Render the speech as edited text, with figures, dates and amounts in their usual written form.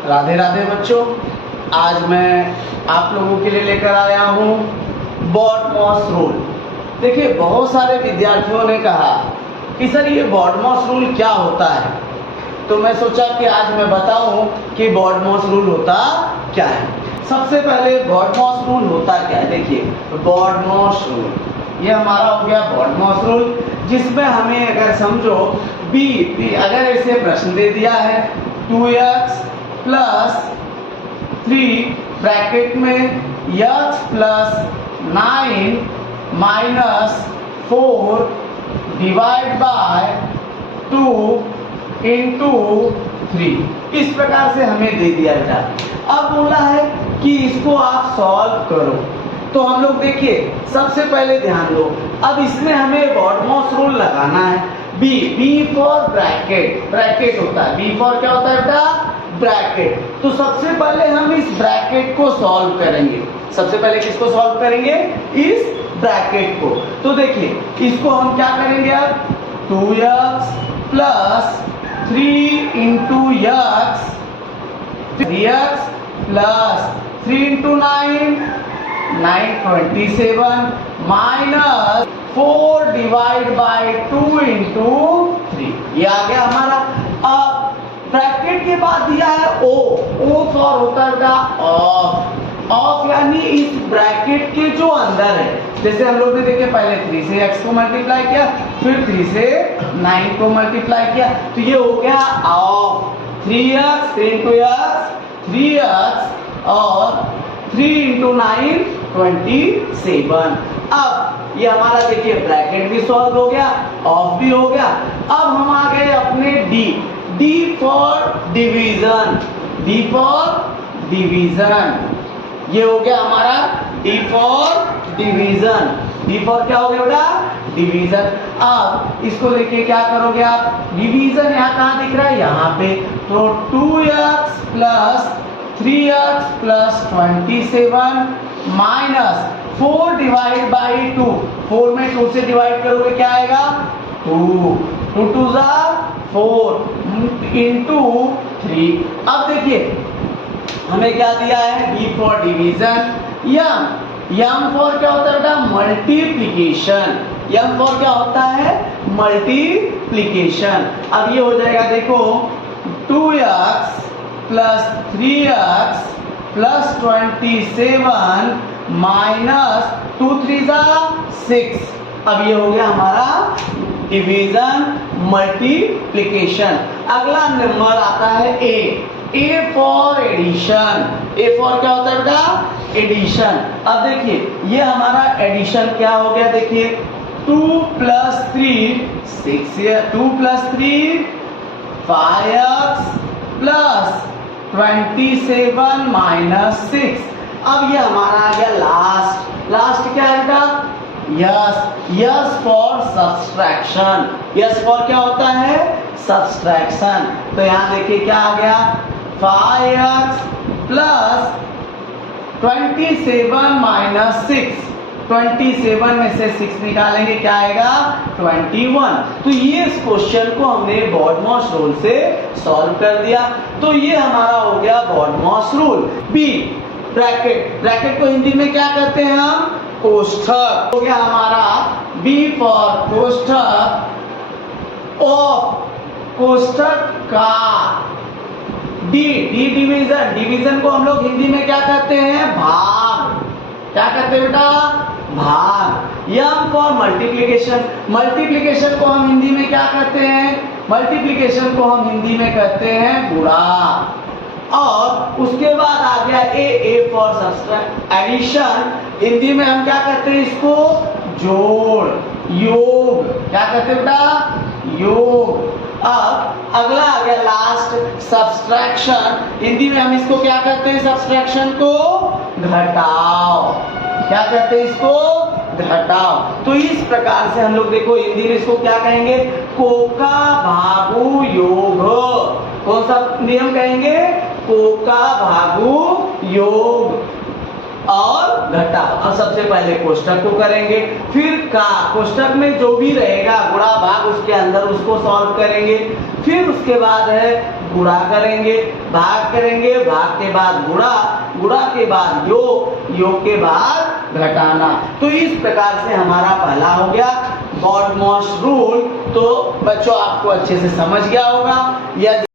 राधे राधे बच्चों, आज मैं आप लोगों के लिए लेकर आया हूँ बॉडमॉस रूल। देखिए, बहुत सारे विद्यार्थियों ने कहा कि सर ये बॉडमॉस रूल क्या होता है, तो मैं सोचा कि आज मैं बताऊं कि बॉडमॉस रूल होता क्या है। सबसे पहले बॉडमॉस रूल होता क्या है। देखिए, बॉडमॉस रूल ये हमारा हो गया बॉडमॉस रूल, जिसमें हमें अगर समझो बी अगर ऐसे प्रश्न दे दिया है 2x प्लस 3 ब्रैकेट में x plus 9 minus 4 divide by 2 into 3, इस प्रकार से हमें दे दिया जाए। अब बोला है कि इसको आप सॉल्व करो, तो हम लोग देखिए सबसे पहले ध्यान दो, अब इसमें हमें बॉडमॉस रूल लगाना है। बी फॉर ब्रैकेट, ब्रैकेट होता है, बी फॉर क्या होता है बेटा, ब्रैकेट। तो सबसे पहले हम इस ब्रैकेट को सॉल्व करेंगे। सबसे पहले किसको सॉल्व करेंगे, इस ब्रैकेट को। तो देखिए इसको हम क्या करेंगे, अब 2x plus 3 into x, 3x plus 3 into 927 minus 4 divide by 2 into 3, ये आ गया हमारा। अब ब्रैकेट के बाद दिया है ओ फॉर होता है ऑफ, यानी इस ब्रैकेट के जो अंदर है, जैसे हम लोग ने देखे पहले 3 से x को मल्टीप्लाई किया, फिर 3 से 9 को मल्टीप्लाई किया, तो ये हो गया of 3x 3 into x 3x और 3 इंटू 9 27। अब ये हमारा देखिए ब्रैकेट भी सॉल्व हो गया, ऑफ भी हो गया। अब हम आ गए अपने D for division, D for division, ये हो गया हमारा D for division. D for क्या हो गया बेटा, डिवीजन। अब इसको लेके क्या करोगे आप, डिवीजन यहाँ कहाँ दिख रहा है, यहाँ पे, तो 2x plus 3x plus 27 minus 4 divide by 2, 4 में 2 से डिवाइड करोगे क्या आएगा, 2 2 जा 4 इंटू 3। अब देखिए हमें क्या दिया है, B for division, M for क्या होता है बेटा, मल्टीप्लीकेशन, यम फॉर क्या होता है, मल्टीप्लीकेशन। अब ये हो जाएगा देखो 2x plus 3x plus 27 minus 2 3 जा 6। अब ये हो गया हमारा डिवीजन मल्टीप्लीकेशन। अगला नंबर आता है A for addition. A for क्या होता है बेटा, एडिशन। अब देखिए ये हमारा एडिशन क्या हो गया, देखिए 2 plus 3 6, 2 plus 3 5x plus 27 minus 6। अब ये हमारा आ गया लास्ट क्या है बेटा, yes for subtraction. Yes for क्या होता है, सब्सट्रैक्शन। तो यहाँ देखिए क्या आ गया, 5x प्लस 27 माइनस 6, 27 में से 6 निकालेंगे क्या आएगा, 21। तो ये इस क्वेश्चन को हमने बॉडमॉस रूल से सॉल्व कर दिया। तो ये हमारा हो गया BODMAS rule. B bracket, bracket को हिंदी में क्या कहते हैं हम, कोष्ठक। हो गया हमारा बी फॉर कोष्ठक, ऑफ कोष्ठक का, डी डिवीजन, डिवीजन को हम लोग हिंदी में क्या कहते हैं, भाग, क्या कहते हैं बेटा, भाग। यम फॉर मल्टीप्लिकेशन, मल्टीप्लिकेशन को हम हिंदी में क्या कहते हैं, मल्टीप्लिकेशन को हम हिंदी में कहते हैं गुणा। और उसके बाद आ गया A for subtract, addition, Hindi में हम क्या कहते हैं इसको, जोड़, योग, क्या कहते हैं बेटा, योग। अब अगला आ गया लास्ट सब्सट्रैक्शन, हिंदी में हम इसको क्या कहते हैं, सब्सट्रैक्शन को घटाव, क्या कहते हैं इसको, घटाव। तो इस प्रकार से हम लोग देखो हिंदी में इसको क्या कहेंगे, कोका भागु योग। कौन सा नियम कहेंगे, कोका भागु योग और घटाव। अब सबसे पहले कोष्ठक को करेंगे, फिर का कोष्ठक में जो भी रहेगा गुणा भाग उसके अंदर उसको सॉल्व करेंगे, फिर उसके बाद है गुणा करेंगे, भाग करेंगे, भाग के बाद गुणा, गुणा के बाद योग, योग के बाद घटाना। तो इस प्रकार से हमारा पहला हो गया गॉड-मॉस रूल। तो बच्चों आपको अच्छे से समझ गया होगा। यदि